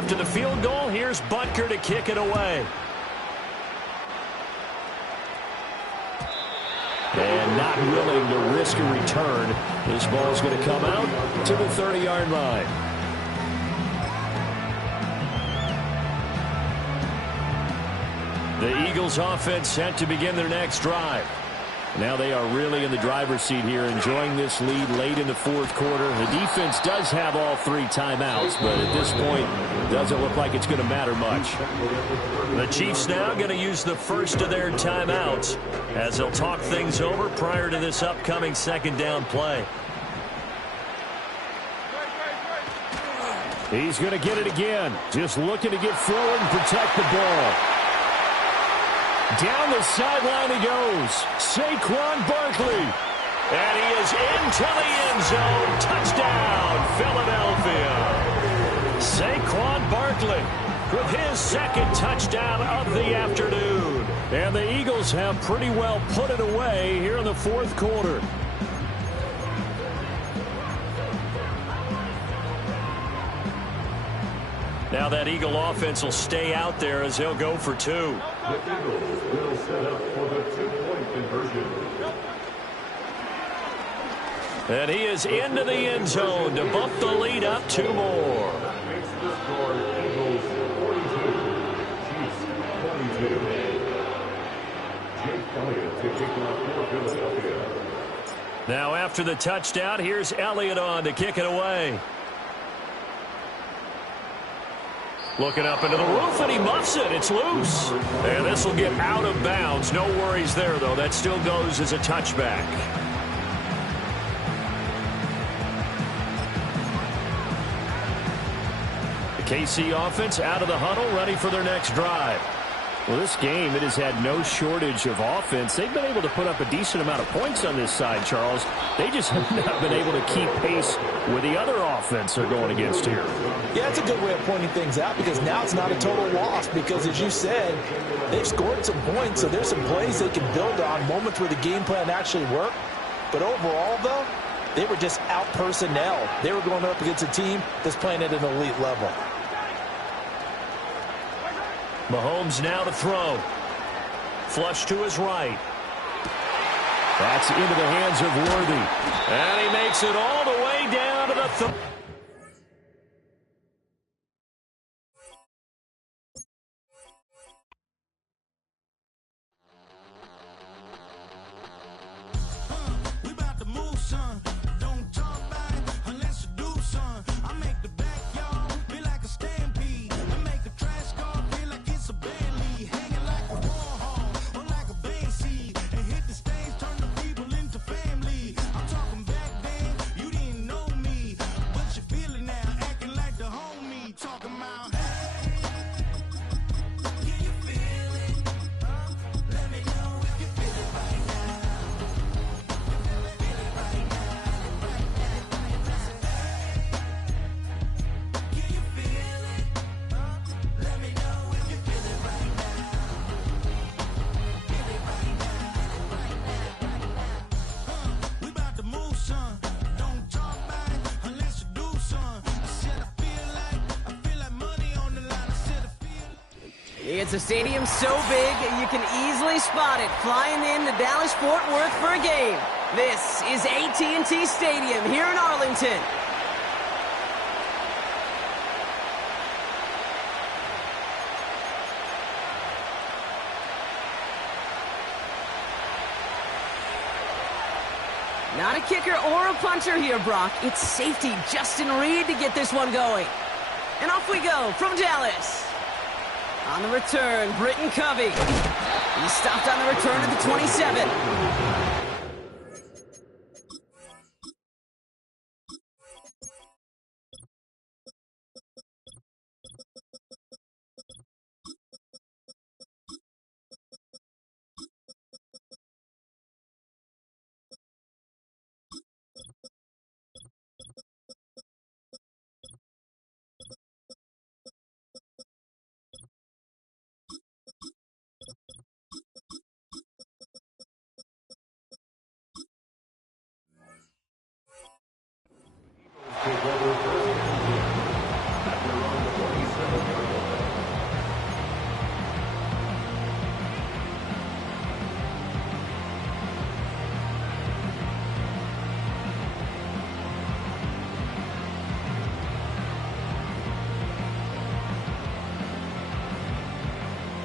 After the field goal, here's Butker to kick it away. And not willing to risk a return. This ball's going to come out to the 30-yard line. The Eagles offense set to begin their next drive. Now they are really in the driver's seat here, enjoying this lead late in the fourth quarter. The defense does have all 3 timeouts, but at this point, doesn't look like it's going to matter much. The Chiefs now going to use the first of their timeouts as they'll talk things over prior to this upcoming second down play. He's going to get it again. Just looking to get forward and protect the ball. Down the sideline he goes. Saquon Barkley. And he is into the end zone. Touchdown, Philadelphia. Saquon Barkley with his second touchdown of the afternoon. And the Eagles have pretty well put it away here in the fourth quarter. Now that Eagle offense will stay out there as he'll go for 2. The Eagles will set up for the 2-point conversion. And he is into the end zone to bump the lead up 2 more. That makes the score Eagles 42, Chiefs 22. Jake Elliott to kick off for Philadelphia. Now after the touchdown, here's Elliott on to kick it away. Looking up into the roof, and he muffs it. It's loose. And this will get out of bounds. No worries there, though. That still goes as a touchback. The KC offense out of the huddle, ready for their next drive. Well, this game, it has had no shortage of offense. They've been able to put up a decent amount of points on this side, Charles. They just have not been able to keep pace with the other offense they're going against here. Yeah, it's a good way of pointing things out because now it's not a total loss because, as you said, they've scored some points, so there's some plays they can build on, moments where the game plan actually worked. But overall, though, they were just out personnel. They were going up against a team that's playing at an elite level. Mahomes now to throw. Flush to his right. That's into the hands of Worthy. And he makes it all the way down to the It's a stadium so big you can easily spot it flying in to Dallas-Fort Worth for a game. This is AT&T Stadium here in Arlington. Not a kicker or a puncher here, Brock. It's safety Justin Reed to get this one going. And off we go from Dallas. On the return, Britton Covey. He stopped on the return at the 27.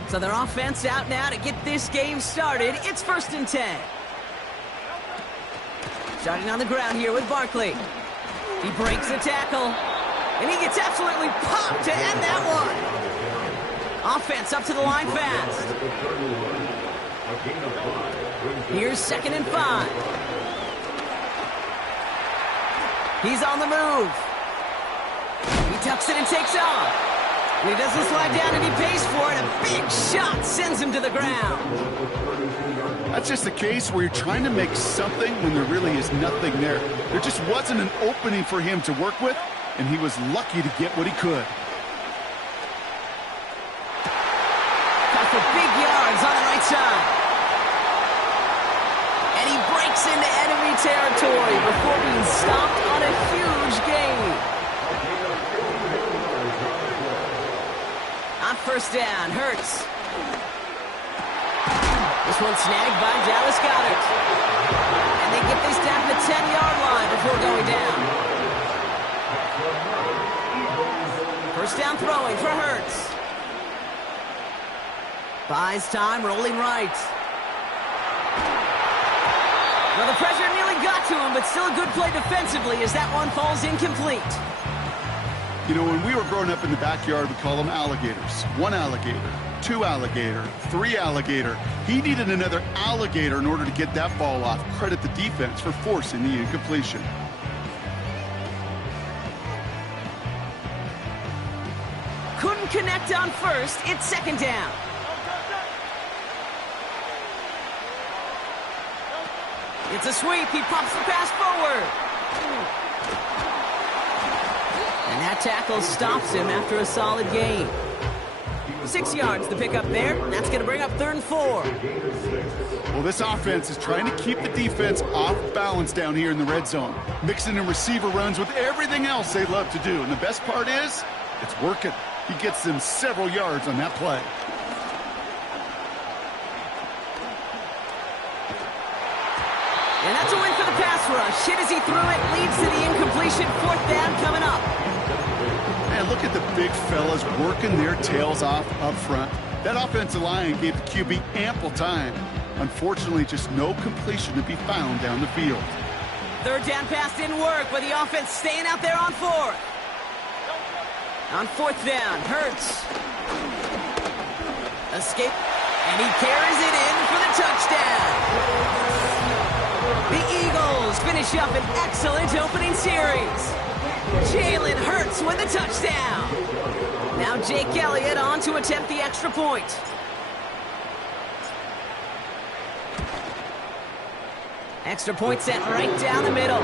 So their offense out now to get this game started. It's 1st and 10. Starting on the ground here with Barkley. He breaks the tackle. And he gets absolutely popped to end that one. Offense up to the line fast. Here's 2nd and 5. He's on the move. He tucks it and takes off. And he doesn't slide down and he pays for it. A big shot sends him to the ground. That's just a case where you're trying to make something when there really is nothing there. There just wasn't an opening for him to work with, and he was lucky to get what he could. Got for big yards on the right side. And he breaks into enemy territory before being stopped on a huge gain. On 1st down, Hurts. This one snagged by Dallas Goedert. And they get this down to the 10-yard line before going down. 1st down throwing for Hurts. Buys time, rolling right. Well, the pressure nearly got to him, but still a good play defensively as that one falls incomplete. You know, when we were growing up in the backyard, we call them alligators. 1 alligator, 2 alligator, 3 alligator. He needed another alligator in order to get that ball off. Credit the defense for forcing the incompletion. Couldn't connect on 1st. It's 2nd down. It's a sweep. He pops the pass forward. And that tackle stops him after a solid gain. 6 yards to pick up there. That's going to bring up 3rd and 4. Well, this offense is trying to keep the defense off balance down here in the red zone, mixing in receiver runs with everything else they love to do. And the best part is, it's working. He gets them several yards on that play. And that's a win for the pass rush. Hit as he threw it, leads to the incompletion. 4th down coming up. Man, look at the big fellas working their tails off up front. That offensive line gave the QB ample time. Unfortunately, just no completion to be found down the field. 3rd down pass didn't work, but the offense staying out there on 4th. On 4th down, Hurts. Escape, and he carries it in for the touchdown. The Eagles finish up an excellent opening series. Jalen Hurts with the touchdown. Now Jake Elliott on to attempt the extra point. Extra point sent right down the middle.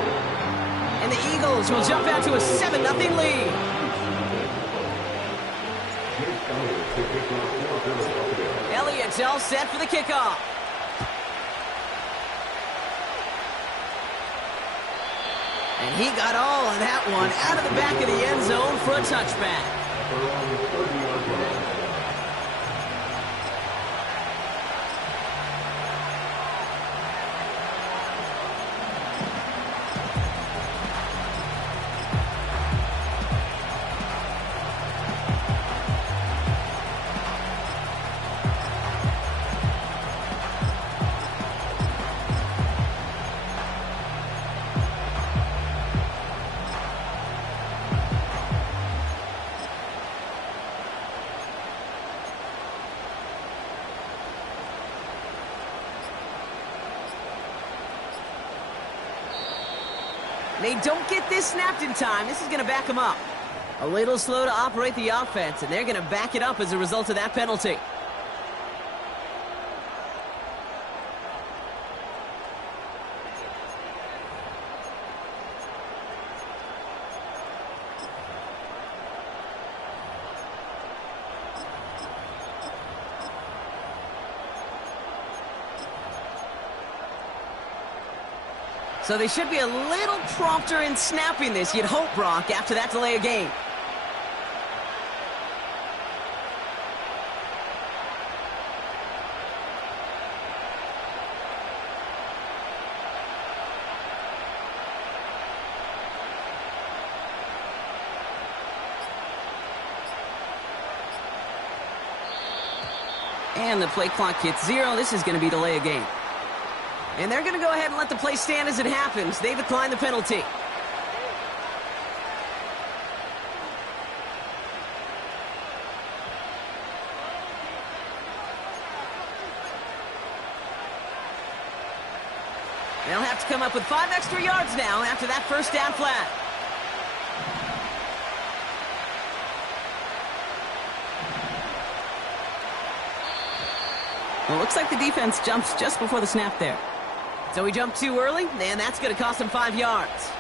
And the Eagles will jump out to a 7-0 lead. Elliott's all set for the kickoff. And he got all of that one out of the back of the end zone for a touchback. They don't get this snapped in time. This is going to back them up. A little slow to operate the offense, and they're going to back it up as a result of that penalty. So they should be a little prompter in snapping this, you'd hope, Brock, after that delay of game. And the play clock hits 0. This is going to be delay a game. And they're going to go ahead and let the play stand as it happens. They decline the penalty. They'll have to come up with 5 extra yards now after that first down flat. Well, it looks like the defense jumps just before the snap there. So he jumped too early, and that's going to cost him 5 yards.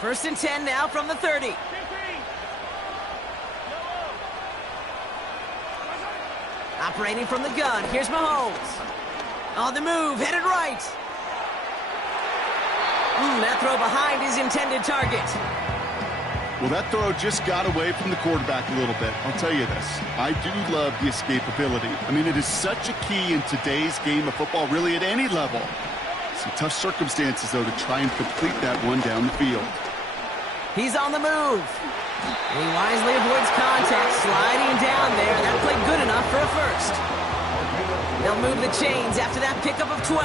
First and 10 now from the 30. Operating from the gun, here's Mahomes. On the move, headed right. That throw behind his intended target. Well, that throw just got away from the quarterback a little bit. I'll tell you this. I do love the escapability. I mean, it is such a key in today's game of football, really at any level. Some tough circumstances, though, to try and complete that one down the field. He's on the move. And he wisely avoids contact, sliding down there. That played good enough for a first. They'll move the chains after that pickup of 12.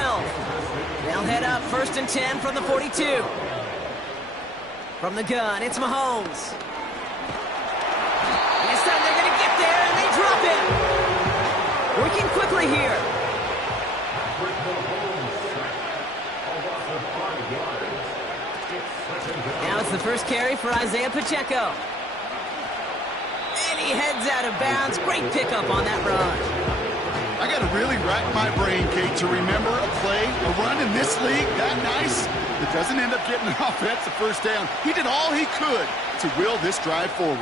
They'll head up first and 10 from the 42. From the gun, it's Mahomes. This time they're going to get there, and they drop it. Working quickly here. Now it's the first carry for Isaiah Pacheco. And he heads out of bounds. Great pickup on that run. I got to really rack my brain, Kate, to remember a play, a run in this league that nice that doesn't end up getting an offensive first down. He did all he could to will this drive forward.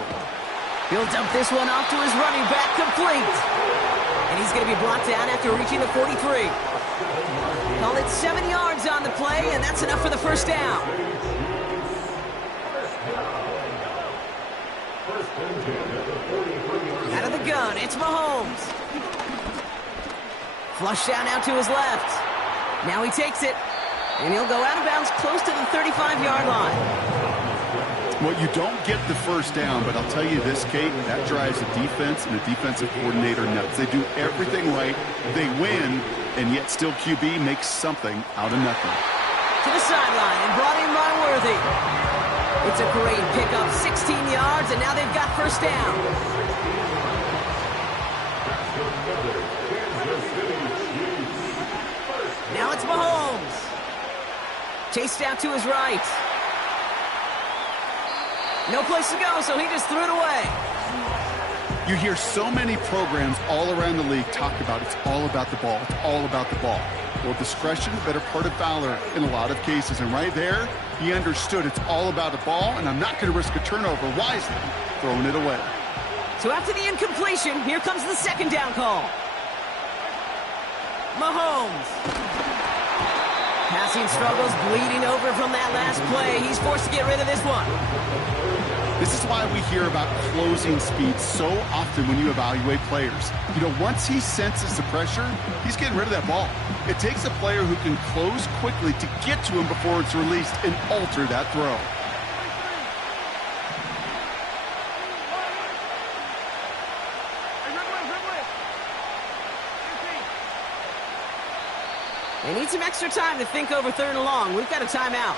He'll dump this one off to his running back, complete. And he's going to be brought down after reaching the 43. Call it 7 yards on the play, and that's enough for the first down. Out of the gun, it's Mahomes. Flush down out to his left. Now he takes it, and he'll go out of bounds close to the 35-yard line. Well, you don't get the first down, but I'll tell you this, Kate, that drives a defense and a defensive coordinator nuts. They do everything right, they win, and yet still QB makes something out of nothing. To the sideline and brought in by Worthy. It's a great pickup, 16 yards, and now they've got first down. Now it's Mahomes. Chased out to his right. No place to go, so he just threw it away. You hear so many programs all around the league talk about it's all about the ball. It's all about the ball. Well, discretion, better part of valor in a lot of cases. And right there, he understood it's all about the ball, and I'm not going to risk a turnover, wisely throwing it away. So after the incompletion, here comes the second down call. Mahomes. Passing struggles, bleeding over from that last play. He's forced to get rid of this one. This is why we hear about closing speed so often when you evaluate players. You know, once he senses the pressure, he's getting rid of that ball. It takes a player who can close quickly to get to him before it's released and alter that throw. They need some extra time to think over third and long. We've got a timeout.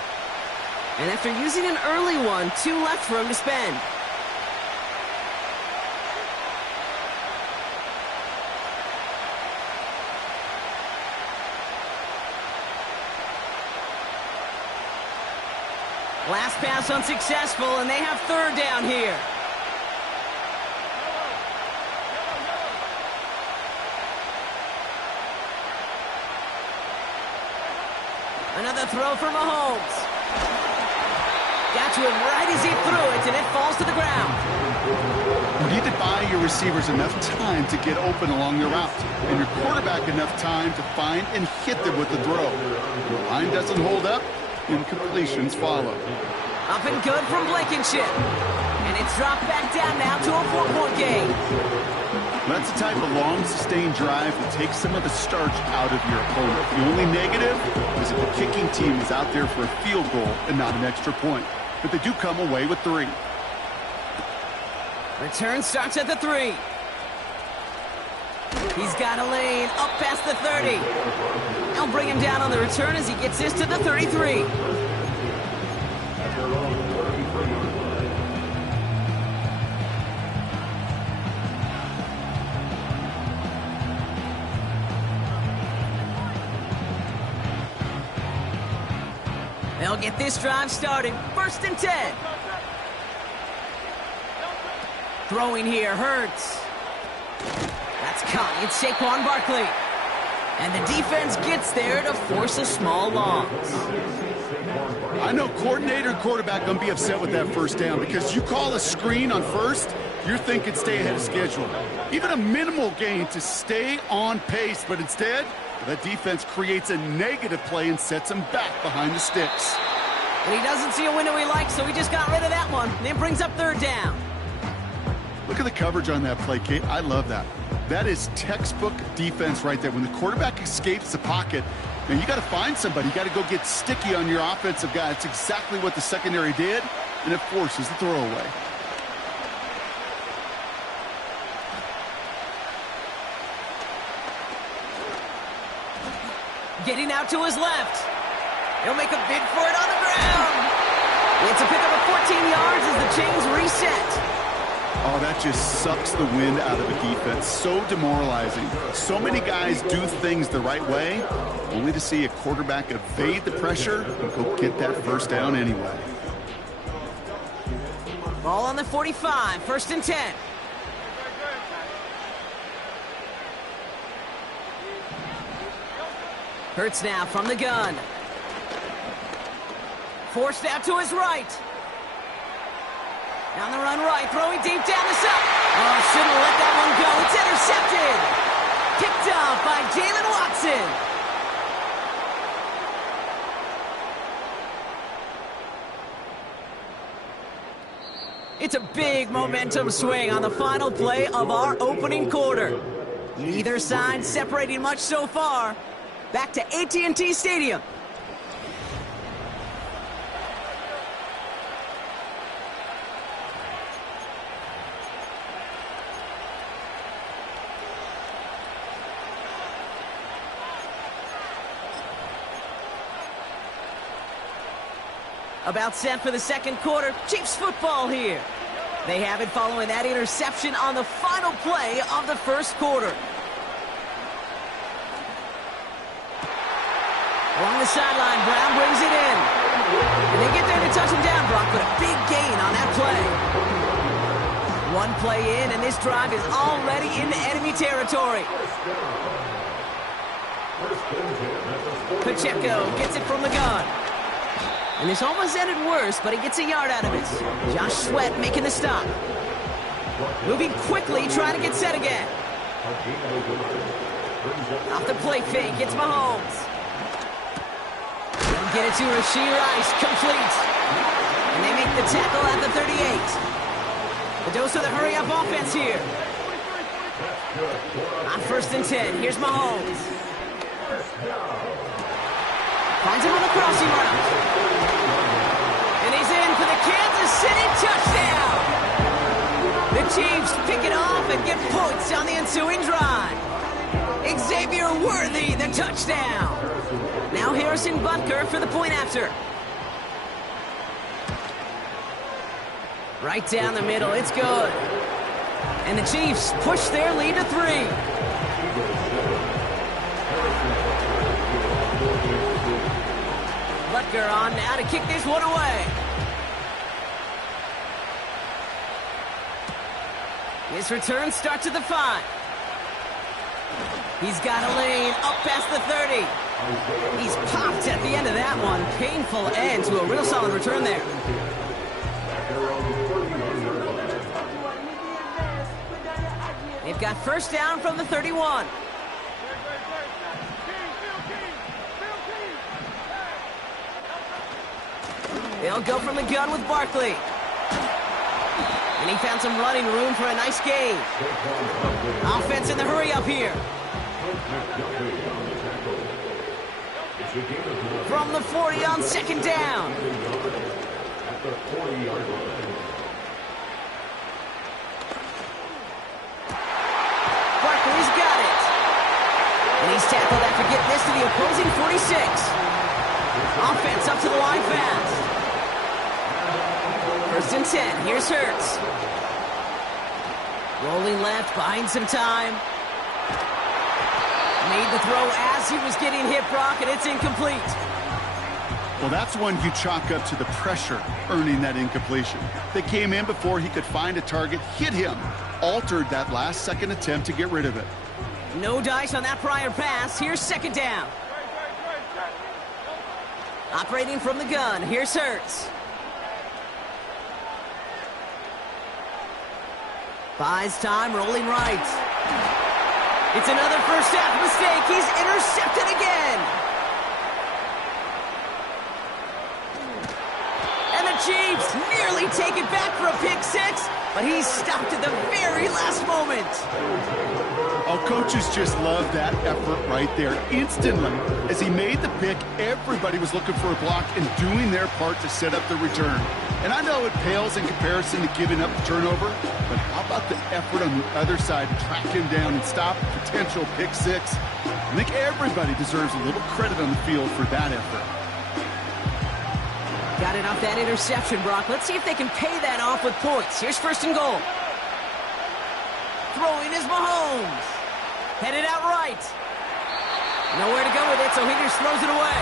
And after using an early one, 2 left for him to spend. Last pass unsuccessful, and they have third down here. Another throw for Mahomes. Got to him right as he threw it, and it falls to the ground. You need to buy your receivers enough time to get open along the route, and your quarterback enough time to find and hit them with the throw. The line doesn't hold up, incompletions follow. Up and good from Blankenship. And it's dropped back down now to a 4-point game. That's the type of long, sustained drive that takes some of the starch out of your opponent. The only negative is if the kicking team is out there for a field goal and not an extra point. but they do come away with 3. Return starts at the 3. He's got a lane up past the 30. They'll bring him down on the return as he gets this to the 33. They'll get this drive started. 1st and 10. Throwing here, Hurts. That's caught. It's Saquon Barkley. And the defense gets there to force a small loss. I know coordinator and quarterback going to be upset with that 1st down because you call a screen on 1st, you're thinking stay ahead of schedule. Even a minimal gain to stay on pace, but instead, the defense creates a negative play and sets him back behind the sticks. And he doesn't see a window he likes, so he just got rid of that one. And it brings up 3rd down. Look at the coverage on that play, Kate. I love that. That is textbook defense right there. When the quarterback escapes the pocket, man, you got to find somebody. You got to go get sticky on your offensive guy. It's exactly what the secondary did, and it forces the throwaway. Getting out to his left. He'll make a bid for it on the ground. It's a pickup of 14 yards as the chains reset. Oh, that just sucks the wind out of a defense. So demoralizing. So many guys do things the right way, only to see a quarterback evade the pressure and go get that 1st down anyway. Ball on the 45, 1st and 10. Hurts now from the gun. Forced out to his right. On the run right, throwing deep down the side. Oh, shouldn't have let that one go. It's intercepted. Picked up by Jalen Watson. It's a big momentum swing on the final play of our opening quarter. Neither side separating much so far. Back to AT&T Stadium. About set for the 2nd quarter. Chiefs football here. They have it following that interception on the final play of the 1st quarter. Along the sideline, Brown brings it in. And they get there to touch him down, Brock, but a big gain on that play. 1 play in, and this drive is already into enemy territory. Pacheco gets it from the gun. And this almost ended worse, but he gets a yard out of it. Josh Sweat making the stop. Moving quickly, trying to get set again. Off the play fake, it's Mahomes. They'll get it to Rashee Rice, complete. And they make the tackle at the 38. The dose of the hurry-up offense here. On 1st and 10, here's Mahomes. Finds him on the crossing route. And he's in for the Kansas City touchdown. The Chiefs pick it off and get points on the ensuing drive. Xavier Worthy, the touchdown. Now Harrison Butker for the point after. Right down the middle, it's good. And the Chiefs push their lead to 3. Butker on now to kick this one away. His return starts at the 5. He's got a lane up past the 30. He's popped at the end of that one. Painful end to a real solid return there. They've got 1st down from the 31. They'll go from the gun with Barkley. And he found some running room for a nice gain. Offense in the hurry up here. From the 40 on 2nd down. at the 40-yard line. Barkley's got it. And he's tackled after getting this to the opposing 46. Offense up to the line fast. First and 10. Here's Hurts. Rolling left, buying some time. Made the throw as he was getting hit, Brock, and it's incomplete. Well, that's one you chalk up to the pressure earning that incompletion. They came in before he could find a target, hit him, altered that last-second attempt to get rid of it. No dice on that prior pass. Here's second down. Operating from the gun. Here's Hurts. Buys time, rolling right. It's another first half mistake. He's intercepted again. And the Chiefs nearly take it back for a pick six, but he's stopped at the very last moment. Oh, coaches just love that effort right there. Instantly, as he made the pick, everybody was looking for a block and doing their part to set up the return. And I know it pales in comparison to giving up the turnover, but how about the effort on the other side to track him down and stop a potential pick six? I think everybody deserves a little credit on the field for that effort. Got it off that interception, Brock. Let's see if they can pay that off with points. Here's first and goal. Throwing is Mahomes. Headed out right. Nowhere to go with it, so Higgins throws it away.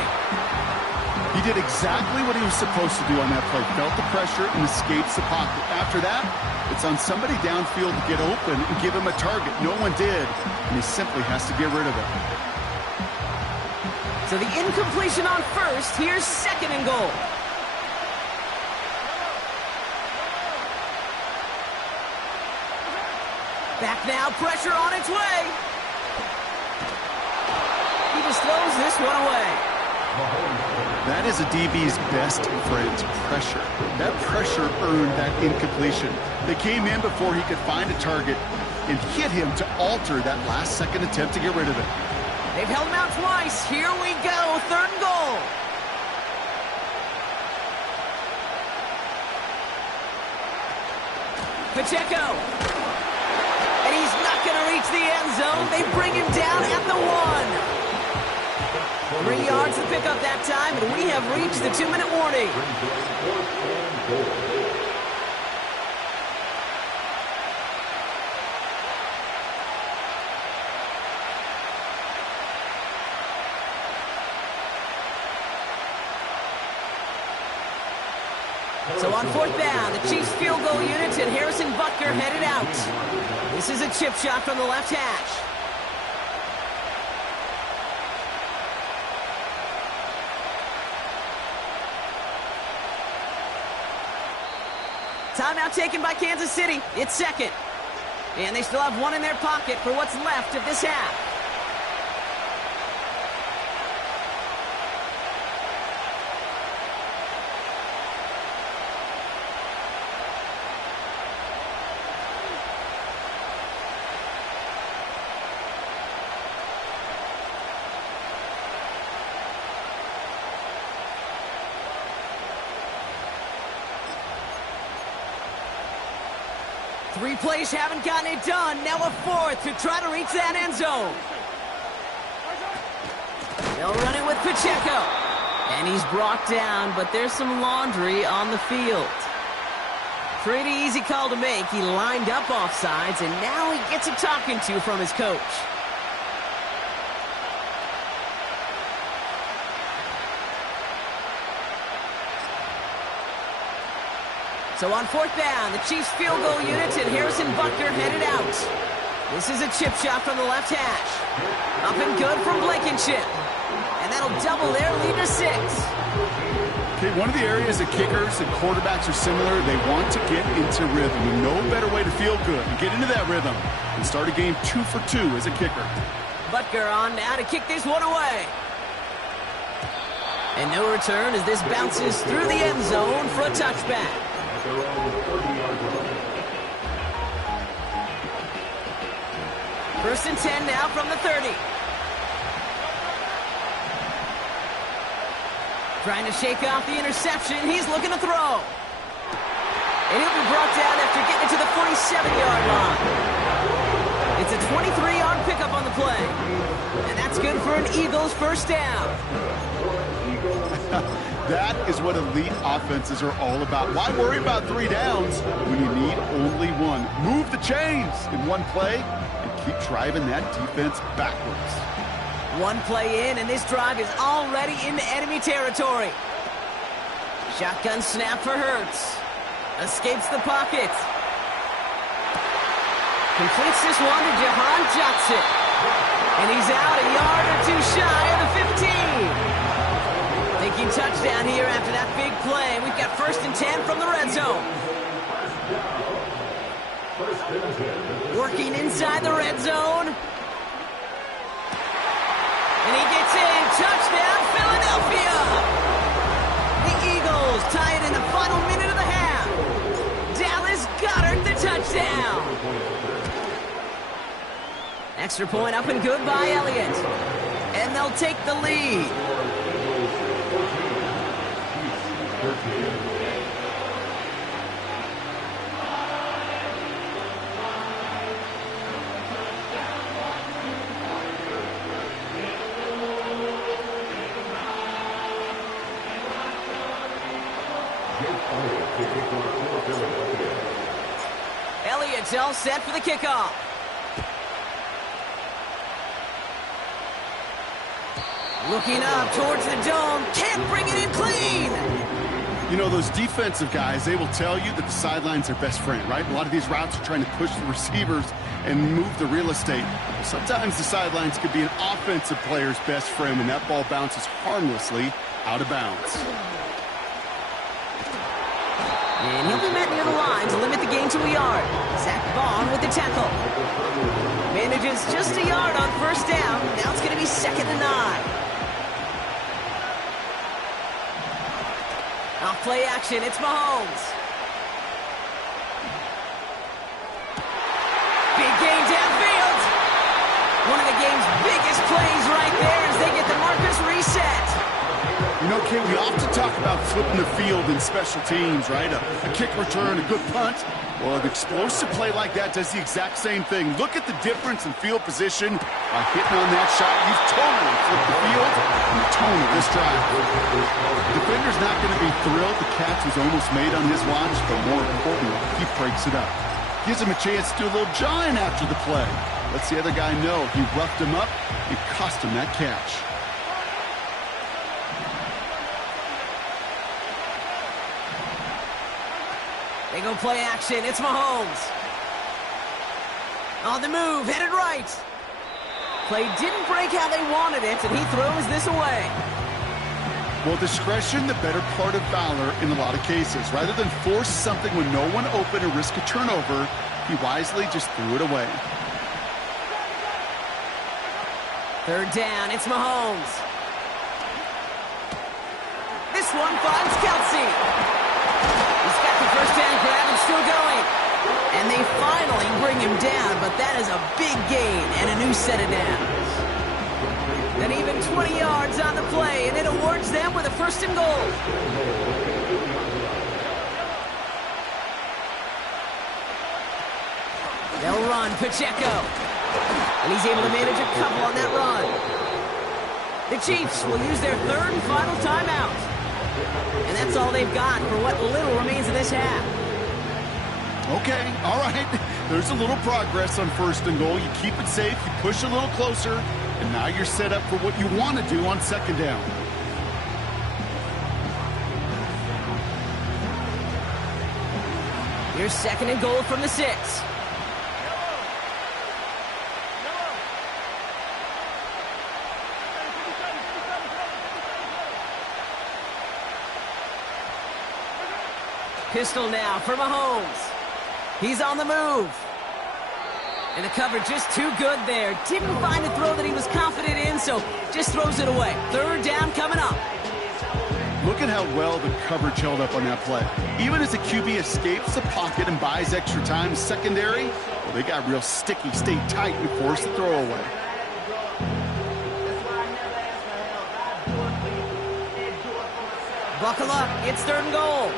He did exactly what he was supposed to do on that play. Felt the pressure and escapes the pocket. After that, it's on somebody downfield to get open and give him a target. No one did, and he simply has to get rid of it. So the incompletion on first. Here's second and goal. Back now, pressure on its way. He just throws this one away. That is a DB's best friend, pressure. That pressure earned that incompletion. They came in before he could find a target and hit him to alter that last-second attempt to get rid of it. They've held him out twice. Here we go, third and goal. Pacheco. And he's not going to reach the end zone. They bring him down at the 1. 3 yards to pick up that time, and we have reached the 2-minute warning. So on fourth down, the Chiefs field goal unit and Harrison Butker headed out. This is a chip shot from the left hash. Timeout taken by Kansas City. It's second. And they still have one in their pocket for what's left of this half. Three plays haven't gotten it done. Now a fourth to try to reach that end zone. They'll run it with Pacheco. And he's brought down, but there's some laundry on the field. Pretty easy call to make. He lined up offsides, and now he gets a talking to from his coach. So on fourth down, the Chiefs field goal unit and Harrison Butker headed out. This is a chip shot from the left hash. Up and good from Blankenship. And that'll double their lead to 6. Okay, one of the areas that kickers and quarterbacks are similar, they want to get into rhythm. And no better way to feel good and get into that rhythm than start a game 2 for 2 as a kicker. Butker on now to kick this one away. And no return as this bounces through the end zone for a touchback. First and 10 now from the 30. Trying to shake off the interception. He's looking to throw. And he'll be brought down after getting it to the 47-yard line. It's a 23-yard pickup on the play. And that's good for an Eagles first down. That is what elite offenses are all about. Why worry about 3 downs when you need only one? Move the chains in one play and keep driving that defense backwards. One play in, and this drive is already into enemy territory. Shotgun snap for Hurts. Escapes the pocket. Completes this one to Jahan Johnson. And he's out a yard or two shy of the 15. Thinking touchdown here after that big play. We've got 1st and 10 from the red zone. Working inside the red zone. And he gets in. Touchdown, Philadelphia! The Eagles tie it in the final minute of the half. Dallas Goedert the touchdown. Extra point up and good by Elliott. And they'll take the lead. Elliott's all set for the kickoff. Looking up towards the dome. Can't bring it in clean. You know, those defensive guys, they will tell you that the sideline's their best friend, right? A lot of these routes are trying to push the receivers and move the real estate. Sometimes the sidelines could be an offensive player's best friend when that ball bounces harmlessly out of bounds. And he'll be met near the line to limit the gain to a yard. Zach Vaughn with the tackle. Manages just a yard on 1st down. Now it's going to be 2nd and 9. Off play action, it's Mahomes. Big gain downfield. One of the game's biggest plays right there as they get the markers reset. You know, Kate, we often talk about flipping the field in special teams, right? A kick return, a good punt. Well, an explosive play like that does the exact same thing. Look at the difference in field position. By hitting on that shot, you've totally flipped the field and the tone of this drive. The defender's not going to be thrilled the catch was almost made on his watch, but more importantly, he breaks it up. Gives him a chance to do a little jawing after the play. Lets the other guy know he roughed him up and cost him that catch. They go play action. It's Mahomes. On the move, headed right. Play didn't break how they wanted it, and he throws this away. Well, discretion, the better part of valor in a lot of cases. Rather than force something when no one open and risk a turnover, he wisely just threw it away. 3rd down, it's Mahomes. This one finds Kelsey. He's got the 1st down grab and still going. And they finally bring him down, but that is a big gain and a new set of downs. And even 20 yards on the play, and it awards them with a 1st and goal. They'll run Pacheco. And he's able to manage a couple on that run. The Chiefs will use their 3rd and final timeout. And that's all they've got for what little remains of this half. Okay, all right. There's a little progress on 1st and goal. You keep it safe, you push a little closer, and now you're set up for what you want to do on 2nd down. Here's 2nd and goal from the 6. Pistol now for Mahomes. He's on the move. And the cover just too good there. Didn't find a throw that he was confident in, so just throws it away. 3rd down coming up. Look at how well the coverage held up on that play. Even as the QB escapes the pocket and buys extra time, secondary, well, they got real sticky, stayed tight, and forced the throw away. Buckle up. It's 3rd and goal.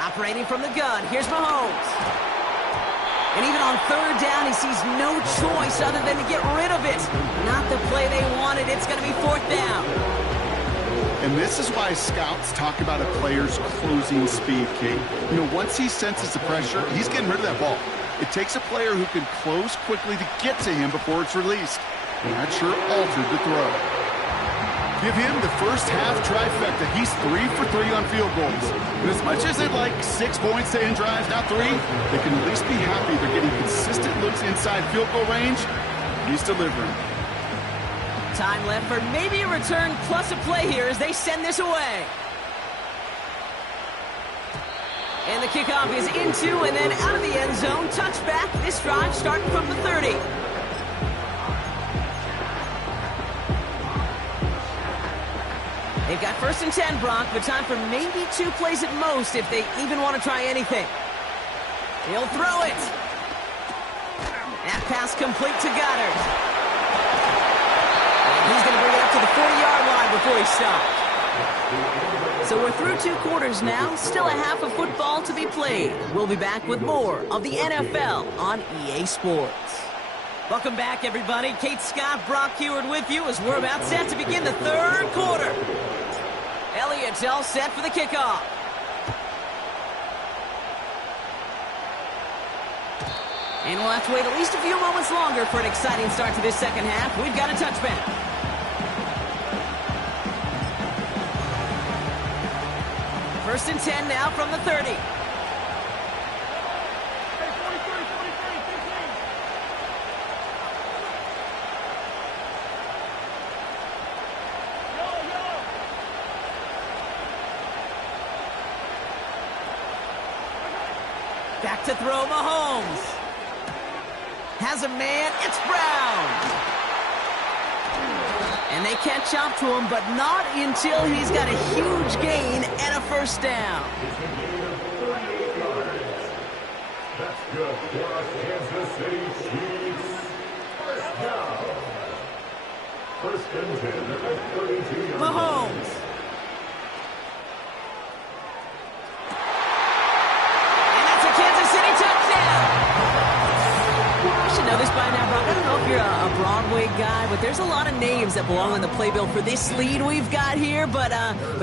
Operating from the gun, here's Mahomes. And even on third down, he sees no choice other than to get rid of it. Not the play they wanted. It's going to be fourth down. And this is why scouts talk about a player's closing speed, Kate. You know, once he senses the pressure, he's getting rid of that ball. It takes a player who can close quickly to get to him before it's released. And that sure altered the throw. Give him the first half trifecta. He's 3 for 3 on field goals. And as much as they'd like 6 points to end drives, not 3, they can at least be happy they're getting consistent looks inside field goal range. He's delivering. Time left for maybe a return plus a play here as they send this away. And the kickoff is into and then out of the end zone. Touchback. This drive starting from the 30. They've got first and 10, Brock, but time for maybe 2 plays at most if they even want to try anything. He'll throw it. That pass complete to Goddard. And he's going to bring it up to the 40-yard line before he stops. So we're through 2 quarters now. Still a half of football to be played. We'll be back with more of the NFL on EA Sports. Welcome back, everybody. Kate Scott, Brock Heward with you as we're about set to begin the third quarter. Elliott's all set for the kickoff. And we'll have to wait at least a few moments longer for an exciting start to this second half. We've got a touchback. First and 10 now from the 30. Back to throw, Mahomes. Has a man, it's Brown. And they catch up to him, but not until he's got a huge gain and a first down. That's good for us, Kansas City Chiefs. First down. First and 10 at the 32-yard line. Mahomes. Know this by now, Brock. I don't know if you're a Broadway guy, but there's a lot of names that belong on the playbill for this lead we've got here, but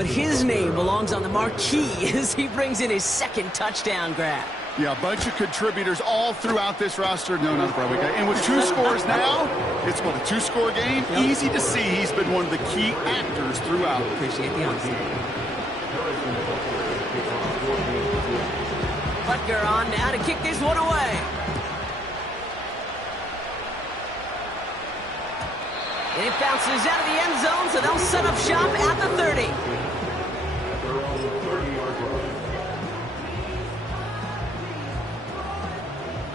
his name belongs on the marquee as he brings in his second touchdown grab. Yeah, a bunch of contributors all throughout this roster. No, not a Broadway guy. And with 2 scores now, it's what, a 2-score game? Yep. Easy to see he's been one of the key actors throughout. Appreciate the honesty. Butker on now to kick this one away. And it bounces out of the end zone, so they'll set up shop at the 30.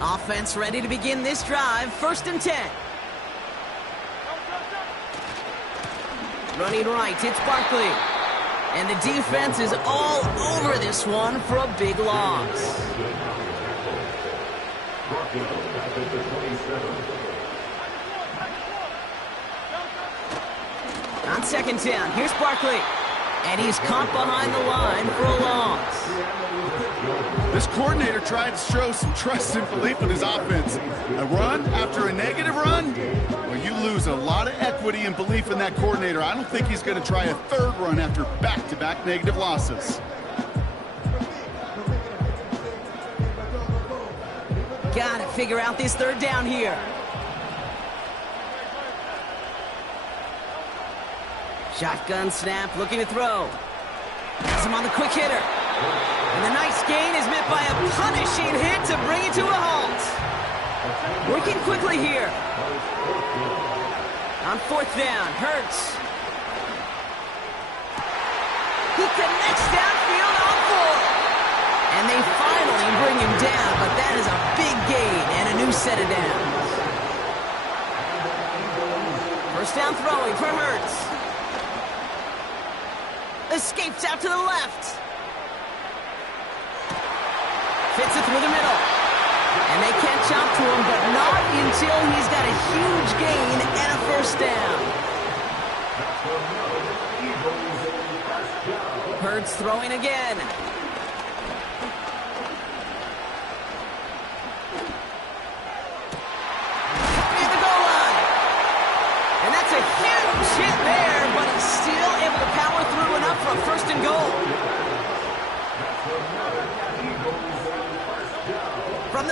Offense ready to begin this drive. First and 10. Running right, it's Barkley. And the defense is all over this one for a big loss. On second down, here's Barkley. And he's caught behind the line for a loss. This coordinator tried to show some trust and belief in his offense. A run after a negative run? Well, you lose a lot of equity and belief in that coordinator. I don't think he's going to try a third run after back-to-back negative losses. Got to figure out this third down here. Shotgun snap, looking to throw. Has him on the quick hitter. And the nice gain is met by a punishing hit to bring it to a halt. Working quickly here. On fourth down, Hurts. He connects downfield on 4. And they finally bring him down, but that is a big gain and a new set of downs. First down throwing for Hurts. Escapes out to the left. Fits it through the middle. And they catch up to him, but not until he's got a huge gain and a first down. Hurts throwing again.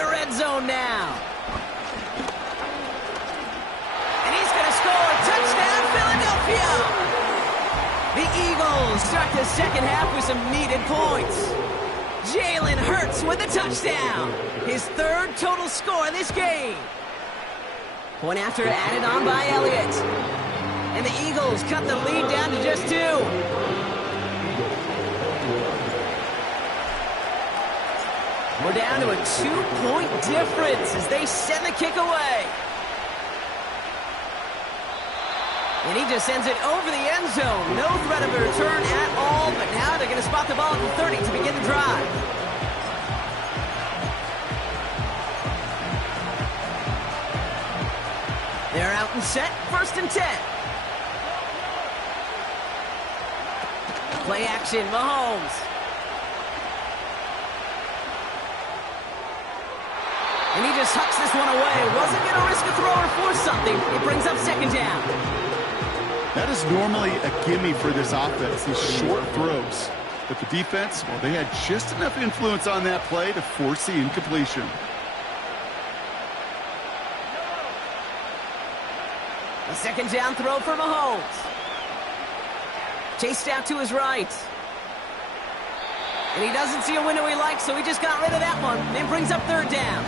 the red zone now. And he's going to score. Touchdown, Philadelphia! The Eagles start the second half with some needed points. Jalen Hurts with a touchdown. His third total score in this game. Point after added on by Elliott. And the Eagles cut the lead down to just 2. We're down to a 2-point difference as they send the kick away. And he just sends it over the end zone. No threat of a return at all, but now they're going to spot the ball at the 30 to begin the drive. They're out and set, 1st and 10. Play action, Mahomes. And he just hucks this one away. Wasn't going to risk a throw or force something. It brings up 2nd down. That is normally a gimme for this offense, these short throws. But the defense, well, they had just enough influence on that play to force the incompletion. A 2nd down throw for Mahomes. Chased out to his right. And he doesn't see a window he likes, so he just got rid of that one. And brings up 3rd down.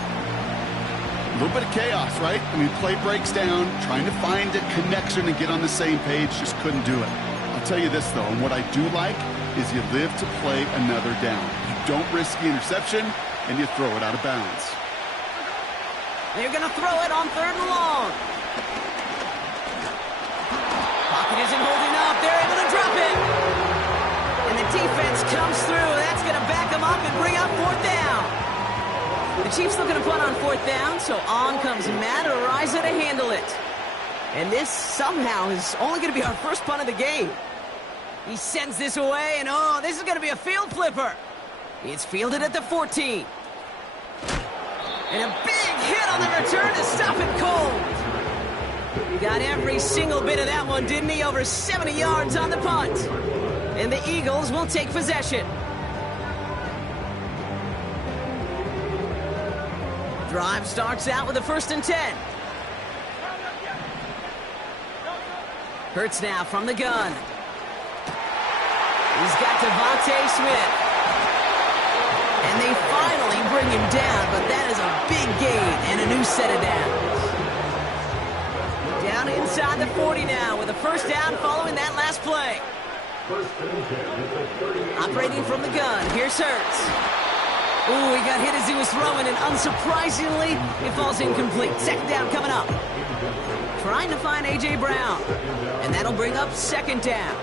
A little bit of chaos, right? I mean, play breaks down, trying to find a connection and get on the same page, just couldn't do it. I'll tell you this, though, and what I do like is you live to play another down. You don't risk the interception, and you throw it out of bounds. They're going to throw it on 3rd and long. Pocket isn't holding up. They're able to drop it. And the defense comes through. That's going to back them up and bring up 4th down. The Chiefs looking to punt on 4th down, so on comes Matt Araiza to handle it. And this somehow is only going to be our first punt of the game. He sends this away, and oh, this is going to be a field flipper. It's fielded at the 14. And a big hit on the return to stop it cold. Got every single bit of that one, didn't he? Over 70 yards on the punt. And the Eagles will take possession. Drive starts out with a 1st and 10. Hurts now from the gun. He's got Devontae Smith. And they finally bring him down, but that is a big gain and a new set of downs. Down inside the 40 now with a 1st down following that last play. Operating from the gun, here's Hurts. Ooh, he got hit as he was throwing, and unsurprisingly, it falls incomplete. 2nd down coming up. Trying to find A.J. Brown, and that'll bring up 2nd down.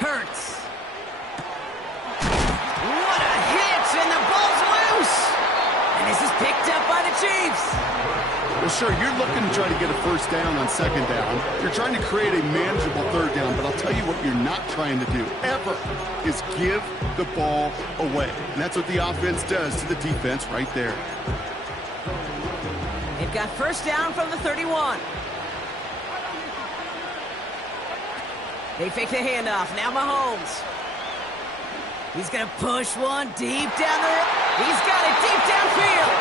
Hurts. What a hit, and the ball's loose. And this is picked up by the Chiefs. Well, sure, you're looking to try to get a 1st down on 2nd down. You're trying to create a manageable 3rd down, but I'll tell you what you're not trying to do, ever, is give the ball away. And that's what the offense does to the defense right there. They've got 1st down from the 31. They fake the handoff. Now Mahomes. He's going to push one deep down the road. He's got it deep downfield.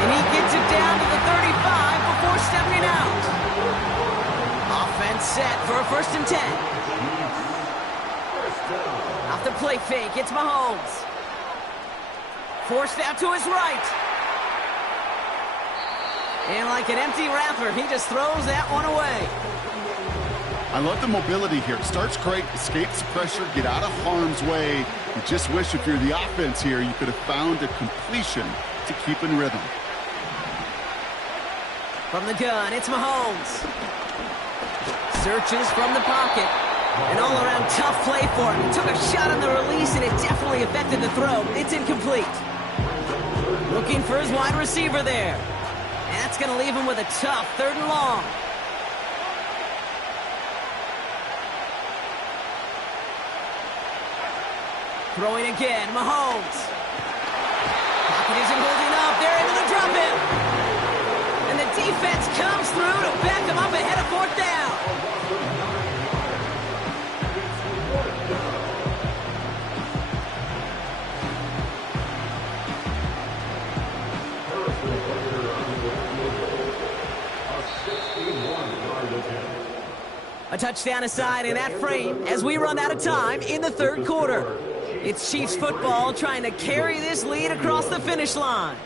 And he gets it down to the 35 before stepping out. Offense set for a 1st and 10. Off the play fake, it's Mahomes. Forced out to his right. And like an empty wrapper, he just throws that one away. I love the mobility here. Starts great, escapes the pressure, get out of harm's way. You just wish if you're the offense here, you could have found a completion to keep in rhythm. From the gun, it's Mahomes. Searches from the pocket. An all-around tough play for him. He took a shot on the release, and it definitely affected the throw. It's incomplete. Looking for his wide receiver there. And that's going to leave him with a tough 3rd and long. Throwing again, Mahomes. Pocket isn't holding up. They're able to drop him. And the defense comes through to back him up ahead of fourth down. A touchdown aside in that frame as we run out of time in the third quarter. It's Chiefs football trying to carry this lead across the finish line.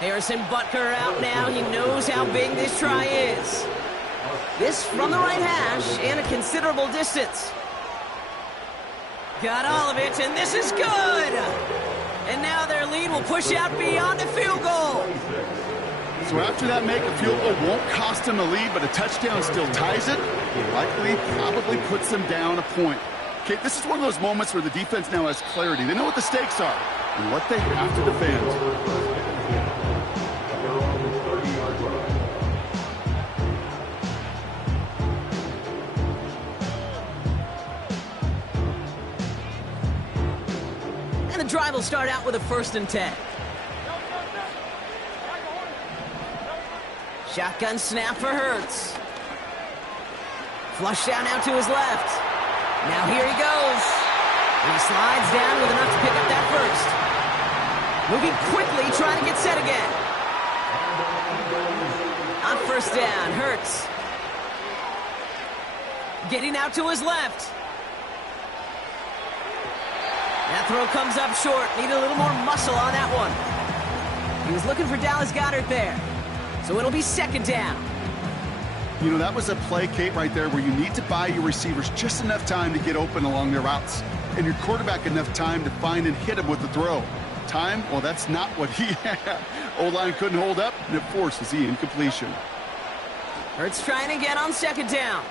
Harrison Butker out now. He knows how big this try is. This from the right hash and a considerable distance. Got all of it, and this is good! And now their lead will push out beyond the field goal. So after that make, a field goal won't cost them a lead, but a touchdown still ties it. Likely, probably puts them down a point. Okay, this is one of those moments where the defense now has clarity. They know what the stakes are and what they have to defend. And the drive will start out with a 1st and 10. Shotgun snap for Hurts. Flush down now to his left. Now here he goes. And he slides down with enough to pick up that first. Moving quickly, trying to get set again. On 1st down, Hurts. Getting out to his left. That throw comes up short. Need a little more muscle on that one. He was looking for Dallas Goedert there. So it'll be 2nd down. You know, that was a play, Kate, right there where you need to buy your receivers just enough time to get open along their routes. And your quarterback enough time to find and hit him with the throw. Time? Well, that's not what he had. O-line couldn't hold up, and it forces the incompletion. Hurts trying again on 2nd down.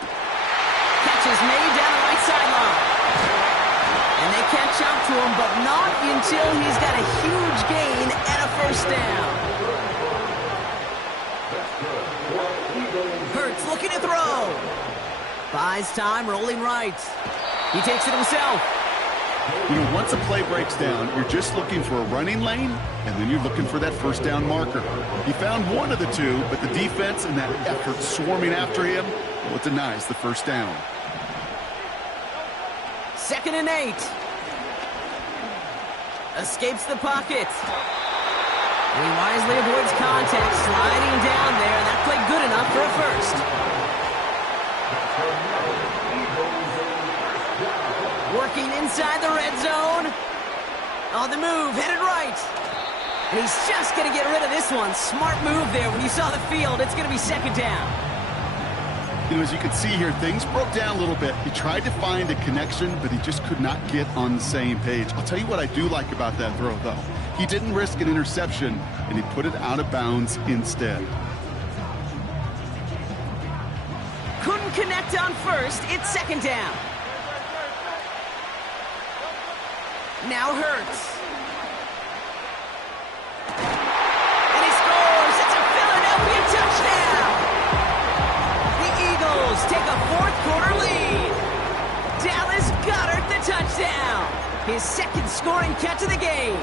Catch is made down the right sideline. And they catch up to him, but not until he's got a huge gain and a 1st down. Hurts looking to throw. Buys time, rolling right. He takes it himself. You know, once a play breaks down, you're just looking for a running lane, and then you're looking for that 1st down marker. He found one of the two, but the defense and that effort swarming after him, well, it denies the 1st down. 2nd and 8. Escapes the pocket. And he wisely avoids contact, sliding down there, and that played good enough for a 1st. Working inside the red zone. On the move, headed right. And he's just going to get rid of this one. Smart move there. When you saw the field, it's going to be 2nd down. You know, as you can see here, things broke down a little bit. He tried to find a connection, but he just could not get on the same page. I'll tell you what I do like about that throw, though. He didn't risk an interception, and he put it out of bounds instead. Couldn't connect on 1st. It's 2nd down. Now Hurts. And he scores. It's a Philadelphia touchdown. The Eagles take a 4th quarter lead. Dallas Goedert the touchdown. His 2nd scoring catch of the game.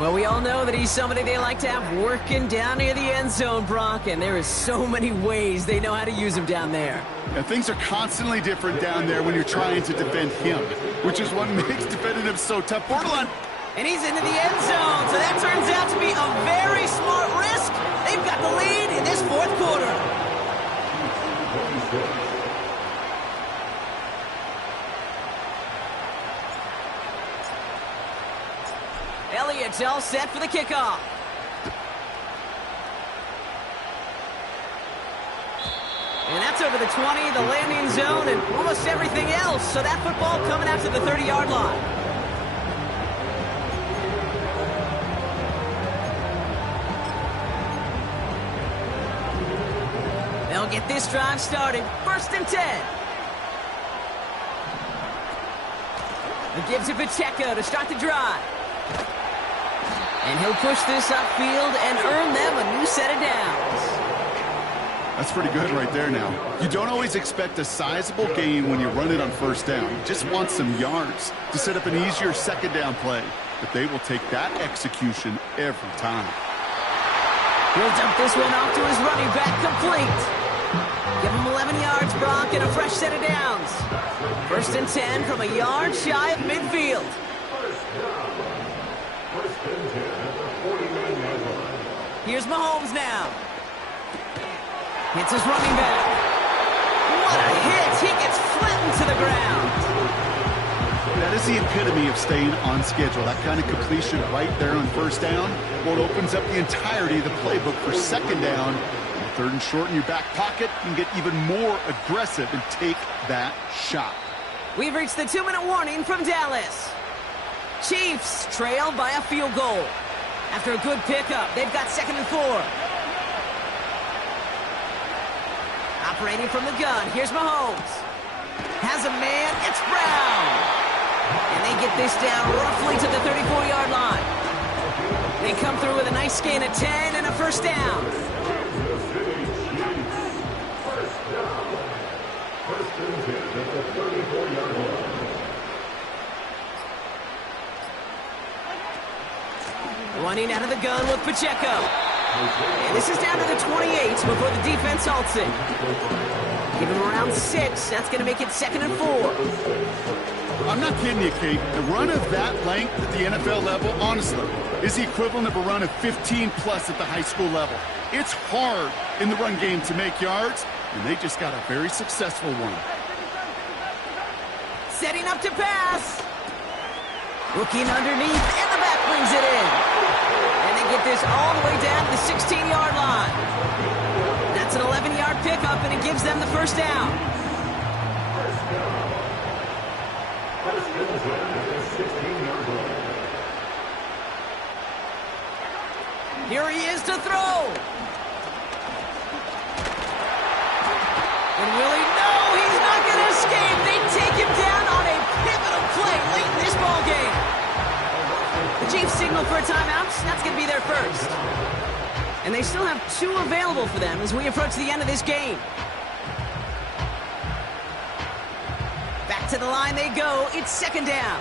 Well, we all know that he's somebody they like to have working down near the end zone, Brock, and there is so many ways they know how to use him down there. Yeah, things are constantly different down there when you're trying to defend him, which is what makes defending him so tough. Borderline. And he's into the end zone, so that turns out to be a very smart risk. They've got the lead in this 4th quarter. Elliott's all set for the kickoff. And that's over the 20, the landing zone, and almost everything else. So that football coming out to the 30-yard line. They'll get this drive started. 1st and 10. It gives it Pacheco to start the drive. And he'll push this upfield and earn them a new set of downs. That's pretty good right there now. You don't always expect a sizable gain when you run it on first down. You just want some yards to set up an easier second down play. But they will take that execution every time. He'll dump this one off to his running back, complete. Give him 11 yards, Brock, and a fresh set of downs. 1st and 10 from a yard shy of midfield. Here's Mahomes now. Hits his running back. What a hit! He gets flattened to the ground. That is the epitome of staying on schedule. That kind of completion right there on first down. Well, it opens up the entirety of the playbook for second down. And 3rd and short in your back pocket, you can get even more aggressive and take that shot. We've reached the 2-minute warning from Dallas. Chiefs trail by a field goal. After a good pickup, they've got 2nd and 4. Operating from the gun, here's Mahomes. Has a man, it's Brown. And they get this down roughly to the 34-yard line. They come through with a nice gain of 10 and a first down. Running out of the gun with Pacheco. And this is down to the 28 before the defense halts it. Give him around 6. That's going to make it 2nd and 4. I'm not kidding you, Kate. The run of that length at the NFL level, honestly, is the equivalent of a run of 15-plus at the high school level. It's hard in the run game to make yards, and they just got a very successful one. Setting up to pass. Looking underneath, and the back brings it in. And they get this all the way down to the 16-yard line. That's an 11-yard pickup, and it gives them the first down. Here he is to throw. And will he? No, he's not going to escape. They take him down on a pivotal play late in this ball game. The Chiefs signal for a timeout. That's going to be their first. And they still have 2 available for them as we approach the end of this game. Back to the line they go. It's 2nd down.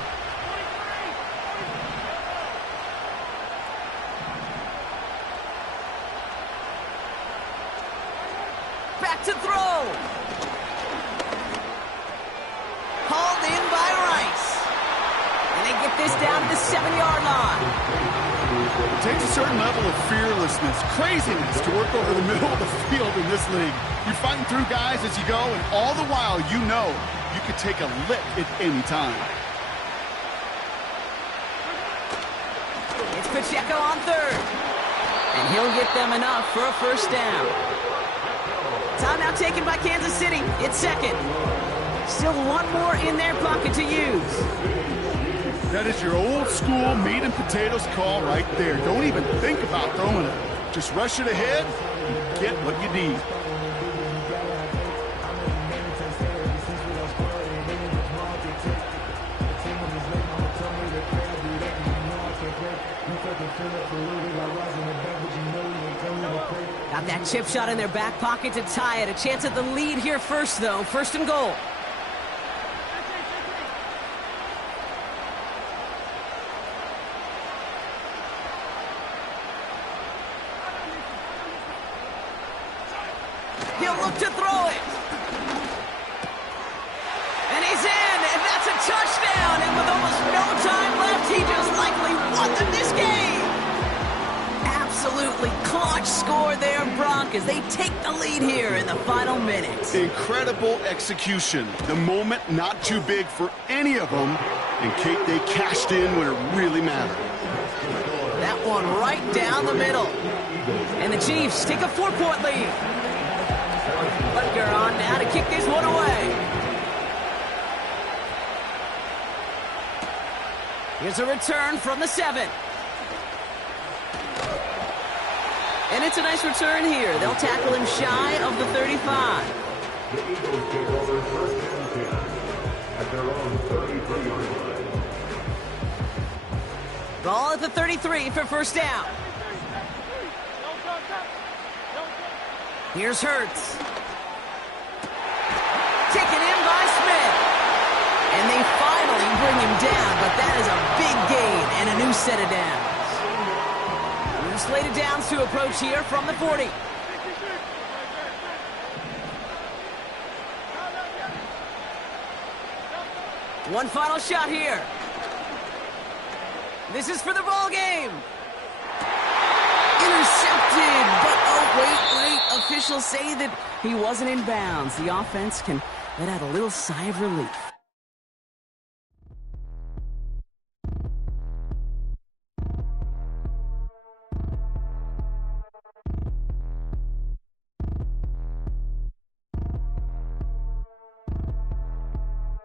Back to throw. Hauled in by Rice. And they get this down to the 7-yard line. It takes a certain level of fearlessness, craziness to work over the middle of the field in this league. You're fighting through guys as you go, and all the while you know you could take a lick at any time. It's Pacheco on 3rd. And he'll get them enough for a first down. Timeout taken by Kansas City. It's 2nd. Still 1 more in their pocket to use. That is your old school meat and potatoes call right there. Don't even think about throwing it. Just rush it ahead and get what you need. Got that chip shot in their back pocket to tie it. A chance at the lead here first, though. 1st and goal. He'll look to throw it. And he's in, and that's a touchdown. And with almost no time left, he just likely won this game. Absolutely clutch score there, Brock, as they take the lead here in the final minutes. Incredible execution. The moment not too big for any of them. And Kate, they cashed in when it really mattered. That one right down the middle. And the Chiefs take a 4-point lead. Butker on now to kick this one away. Here's a return from the 7. And it's a nice return here. They'll tackle him shy of the 35. The Eagles take over 1st and 10 at their own 33-yard line. Ball at the 33 for first down. Here's Hurts. Taken in by Smith. And they finally bring him down, but that is a big gain and a new set of downs. New slated downs to approach here from the 40. One final shot here. This is for the ball game. Intercepted, but oh, wait. Officials say that he wasn't in bounds. The offense can let out a little sigh of relief.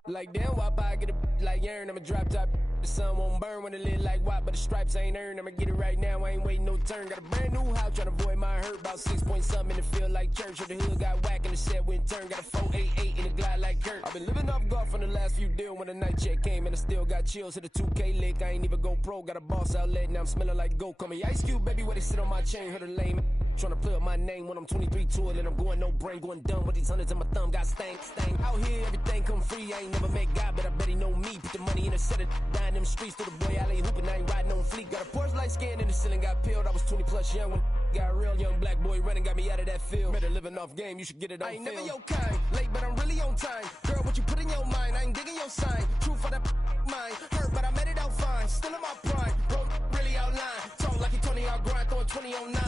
Like damn, wop, I get a like urn. I'm a drop top. The sun won't burn when it lit like wop, but the stripes ain't earned. I'ma get it right now. I ain't waiting no turn. Got a brand new house, trying to avoid my hurt. About 6 point something in the field like church. Or the hood got whack and the set went turn. Got a 488 in the glide like Kurt. I've been living off golf on the last few deals. When the night check came and I still got chills. Hit a 2K lick, I ain't even go pro. Got a boss outlet, now I'm smelling like gold. Call me Ice Cube, baby, where they sit on my chain. Heard a lame. Trying to play up my name when I'm 23 to it, and I'm going no brain, going dumb with these hundreds in my thumb. Got stank. Out here, everything come free. I ain't never met God, but I bet he know me. Put the money in a set of down them streets to the boy alley hooping. I ain't riding on fleek. Got a Porsche light scan in the ceiling, got peeled. I was 20 plus young when got real. Young black boy running, got me out of that field. Better living off game, you should get it on film. I ain't never your kind, late but I'm really on time. Girl, what you put in your mind, I ain't digging your sign. True for that mind, hurt but I made it out fine. Still in my prime, bro, really outline. Talk like he Tony Hawk grind, throwing 20 on 9.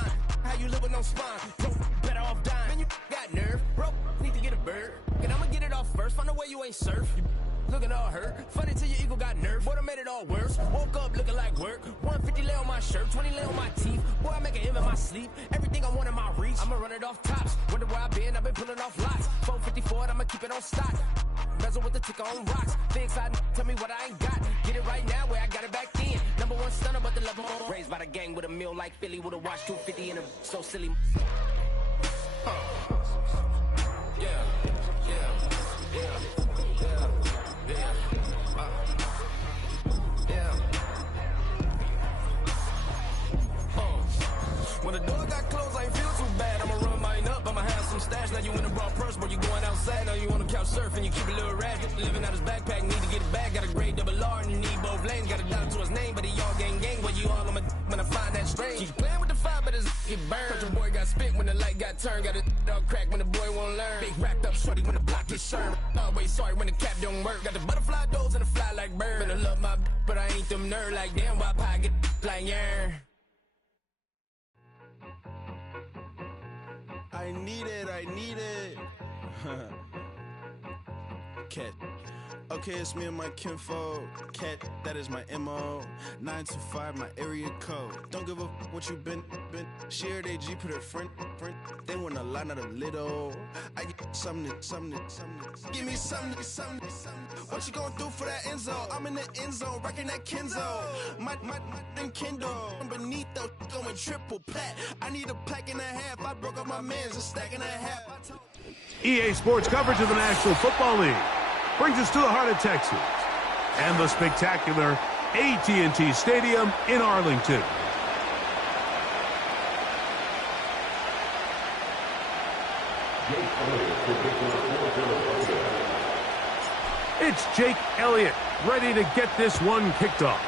How you living on spine? Bro, better off dying. Man, you got nerve, bro. Need to get a bird. And I'ma get it off first. Find a way you ain't surf. You looking all hurt. Funny till your ego got nerve. Boy, I made it all worse. Woke up looking like work. 150 lay on my shirt, 20 lay on my teeth. Boy, I make an M in my sleep. Everything I want in my reach. I'ma run it off tops. Wonder where I been. I've been pulling off lots. 454, I'ma keep it on stock. Bezel with the ticker on rocks. Things I tell me what I ain't got. Get it right now where I got it back then. Number one stunner, but the level raised by the gang with a meal like Philly with a watch 250 and a so silly. When the door got closed, I ain't feel too bad. I'ma run mine up, I'ma have some stash. Now you in a broad purse, but you going outside. Now you on the couch surfing, you keep a little rash. Living out his backpack, need to get it back. Got a grade double R and you need both lanes. Got a dollar to his name, but he all gang. But you all on my when I find that strange. Keep playing with the fire, but his get burned. But your boy got spit when the light got turned. Got a dog crack when the boy won't learn. Big racked up shorty when the block gets served. Always sorry when the cap don't work. Got the butterfly doors and the fly like bird. And I love my but I ain't them nerd like damn. Why pie get like yeah. I need it. Cat. Okay, it's me and my kinfolk. Cat, that is my MO. 925, my area code. Don't give a what you been. Shared AG, put her friend. They want a lot, not a little. I get something. Give me something. What you gonna do for that end zone? I'm in the end zone, rocking that Kenzo. My Kindle. Beneath though, going triple plat. I need a pack and a half. I broke up my man's a stack and a half. EA Sports coverage of the National Football League brings us to the heart of Texas and the spectacular AT&T Stadium in Arlington. It's Jake Elliott ready to get this one kicked off.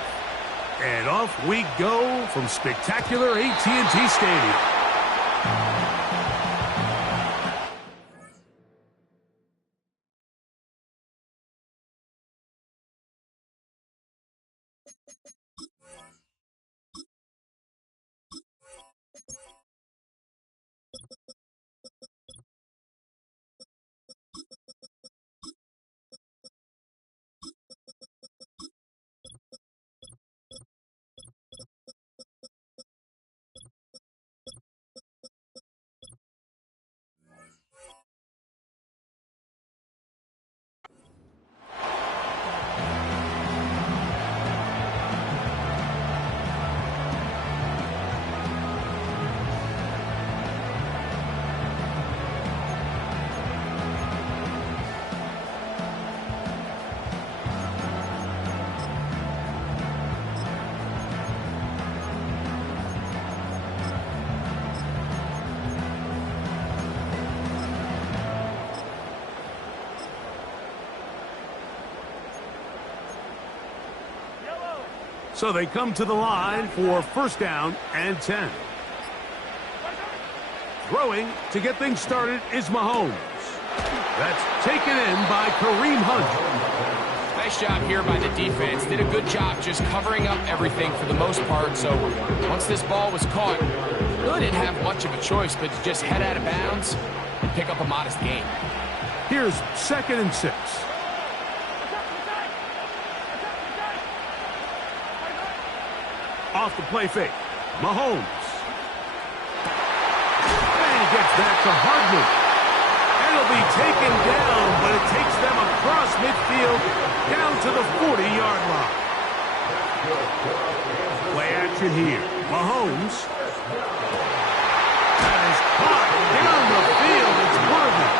And off we go from spectacular AT&T Stadium. So they come to the line for first down and 10. Throwing to get things started is Mahomes. That's taken in by Kareem Hunt. Nice job here by the defense. Did a good job just covering up everything for the most part. So once this ball was caught, really didn't have much of a choice but to just head out of bounds and pick up a modest gain. Here's 2nd and 6. Off the play fake. Mahomes. And he gets that to Hardman. And it'll be taken down, but it takes them across midfield down to the 40-yard line. Play action here. Mahomes. That is caught down the field. It's Worthy.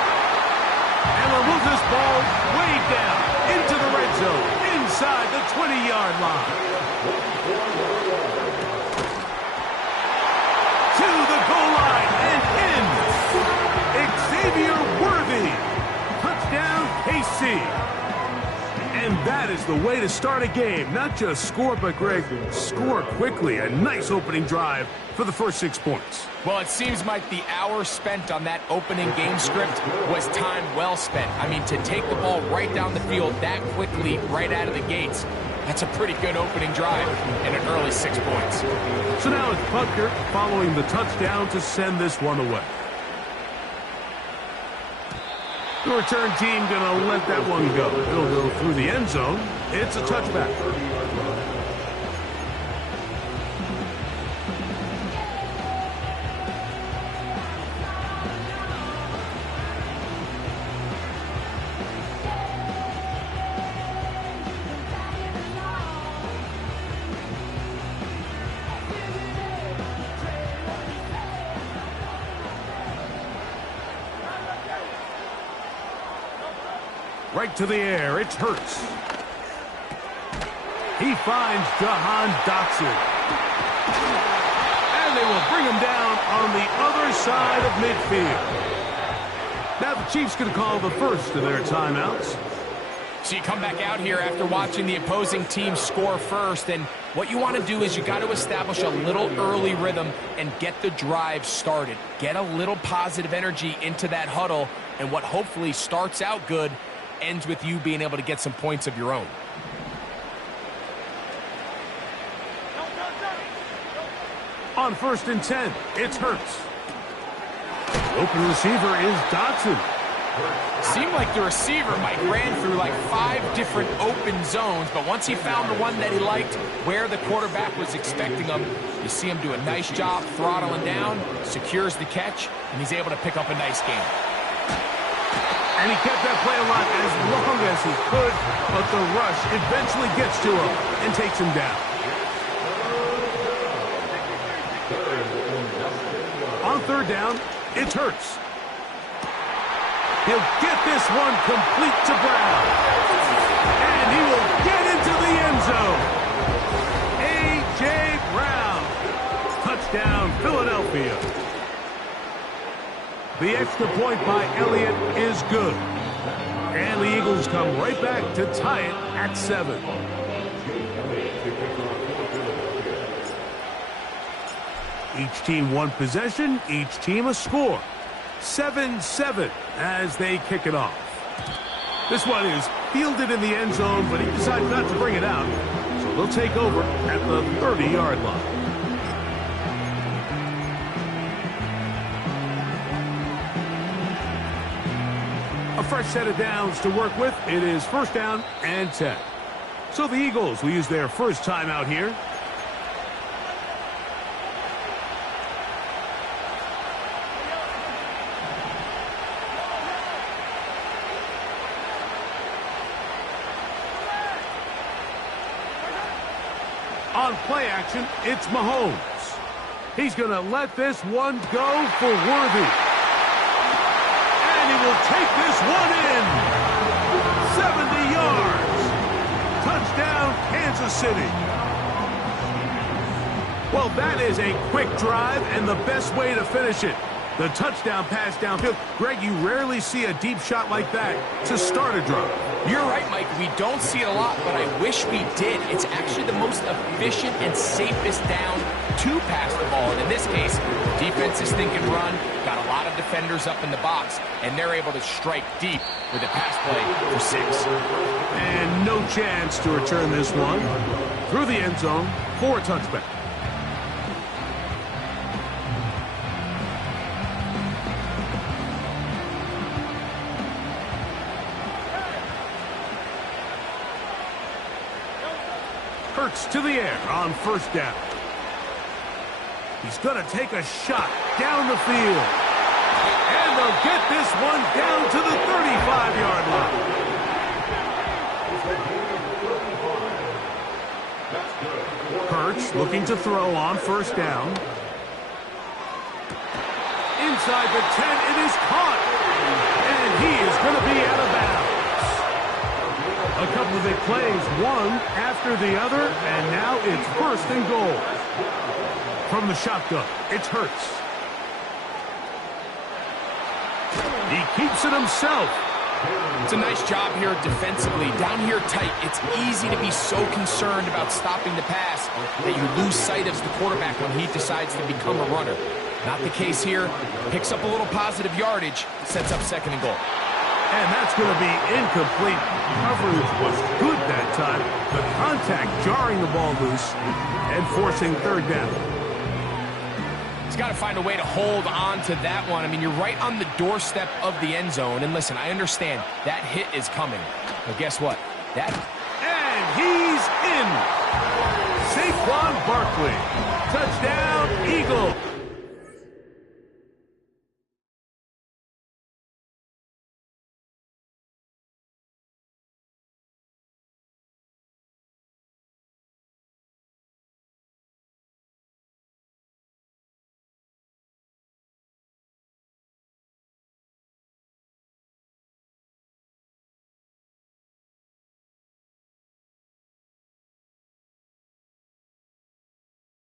And they'll move this ball way down into the red zone, inside the 20-yard line. To the goal line and in. Xavier Worthy. Touchdown, KC. And that is the way to start a game. Not just score, but, Greg, score quickly. A nice opening drive for the first 6 points. Well, it seems like the hour spent on that opening game script was time well spent. I mean, to take the ball right down the field that quickly right out of the gates, that's a pretty good opening drive and an early 6 points. So now it's Butker following the touchdown to send this one away. The return team going to let that one go. It'll go through the end zone. It's a touchback. Right to the air, it's Hurts. He finds Jahan Dotson. And they will bring him down on the other side of midfield. Now the Chiefs going to call the first of their timeouts. So you come back out here after watching the opposing team score first, and what you want to do is you got to establish a little early rhythm and get the drive started. Get a little positive energy into that huddle, and what hopefully starts out good ends with you being able to get some points of your own. On 1st and 10, it's Hurts. Open receiver is Dotson. Seemed like the receiver, Mike, ran through like 5 different open zones, but once he found the one that he liked, where the quarterback was expecting him, you see him do a nice job throttling down, secures the catch, and he's able to pick up a nice gain. And he kept that play alive as long as he could, but the rush eventually gets to him and takes him down. On 3rd down, it's Hurts. He'll get this one complete to Brown. And he will get into the end zone. A.J. Brown. Touchdown, Philadelphia. The extra point by Elliott is good. And the Eagles come right back to tie it at 7. Each team one possession, each team a score. 7-7 as they kick it off. This one is fielded in the end zone, but he decided not to bring it out. So they'll take over at the 30-yard line. A fresh set of downs to work with. It is 1st down and 10. So the Eagles will use their first timeout here. On play action, it's Mahomes. He's going to let this one go for Worthy. And he will take this one in. 70 yards. Touchdown, Kansas City. Well, that is a quick drive and the best way to finish it. The touchdown pass downfield. Greg, you rarely see a deep shot like that to start a drive. You're right, Mike. We don't see it a lot, but I wish we did. It's actually the most efficient and safest down to pass the ball. And in this case, defense is thinking run, got a lot of defenders up in the box, and they're able to strike deep with a pass play for 6. And no chance to return this one through the end zone for a touchback. Hurts to the air on first down. He's going to take a shot down the field. And they'll get this one down to the 35-yard line. Hurts looking to throw on first down. Inside the 10, it is caught. And he is going to be out of bounds. A couple of big plays, one after the other, and now it's first and goal. From the shotgun, it's Hurts. He keeps it himself. It's a nice job here defensively. Down here tight, it's easy to be so concerned about stopping the pass that you lose sight of the quarterback when he decides to become a runner. Not the case here. Picks up a little positive yardage, sets up second and goal. And that's going to be incomplete. Coverage was good that time. The contact jarring the ball loose and forcing third down. He's got to find a way to hold on to that one. I mean, you're right on the doorstep of the end zone. And listen, I understand that hit is coming. But guess what? And he's in. Saquon Barkley. Touchdown, Eagles.